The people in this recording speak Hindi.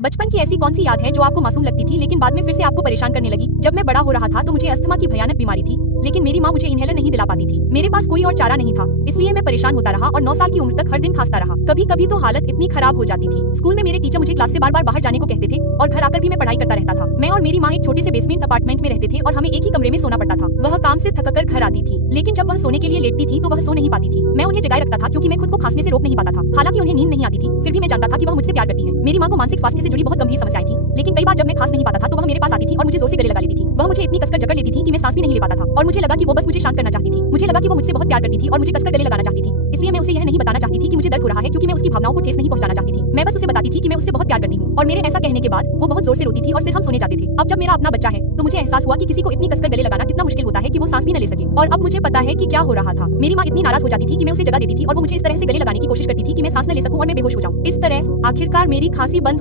बचपन की ऐसी कौन सी याद है जो आपको मासूम लगती थी लेकिन बाद में फिर से आपको परेशान करने लगी। जब मैं बड़ा हो रहा था तो मुझे अस्थमा की भयानक बीमारी थी, लेकिन मेरी माँ मुझे इनहेलर नहीं दिला पाती थी। मेरे पास कोई और चारा नहीं था, इसलिए मैं परेशान होता रहा और 9 साल की उम्र तक हर दिन खांसता रहा। कभी कभी तो हालत इतनी खराब हो जाती थी। स्कूल में मेरे टीचर मुझे क्लास से बार बार बाहर जाने को कहते थे और घर आकर भी मैं पढ़ाई करता रहता था। मैं और मेरी माँ एक छोटे से बेसमेंट अपार्टमेंट में रहते थे और हमें एक ही कमरे में सोना पड़ता था। वह काम से थककर घर आती थी, लेकिन जब वह सोने के लिए लेटती थी तो वह सो नहीं पाती थी। मैं उन्हें जगाए रखता था क्योंकि मैं खुद को खांसने से रोक नहीं पाता था। हालांकि उन्हें नींद नहीं आती थी, फिर भी मैं जानता था कि वह मुझसे प्यार करती है। मेरी माँ को मानसिक स्वास्थ्य से जुड़ी बहुत गंभीर समस्याएं थी, लेकिन कई बार जब मैं खांस नहीं पाता था तो वह मेरे पास आती थी और मुझे जोर से गले लगा लेती थी। वह मुझे इतनी कसकर जकड़ लेती थी कि मैं सांस भी नहीं ले पाता था और मुझे लगा कि वो बस मुझे शांत करना चाहती थी। मुझे लगा कि वो मुझसे बहुत प्यार करती थी और मुझे कसकर गले लगाना चाहती थी, इसलिए मैं उसे यह नहीं बताना चाहती थी कि मुझे दर्द हो रहा है, क्योंकि मैं उसकी भावनाओं को ठेस नहीं पहुंचाना चाहती थी। मैं बस उसे बताती थी कि मैं उससे बहुत प्यार करती हूँ और मेरे ऐसा कहने के बाद वो बहुत जोर से रोती थी और फिर हम सोने जाते थे। अब जब मेरा अपना बच्चा है तो मुझे एहसास हुआ कि किसी को इतनी कसकर गले लगाना कितना मुश्किल होता है कि वो सांस भी न ले सके। और अब मुझे पता है कि क्या हो रहा था। मेरी माँ इतनी नाराज हो जाती थी कि मैं उसे जगा देती थी और वो मुझे इस तरह से गले लगाने की कोशिश करती थी कि मैं सांस न ले सकूं और मैं बेहोश हो जाऊं। इस तरह आखिरकार मेरी खांसी बंद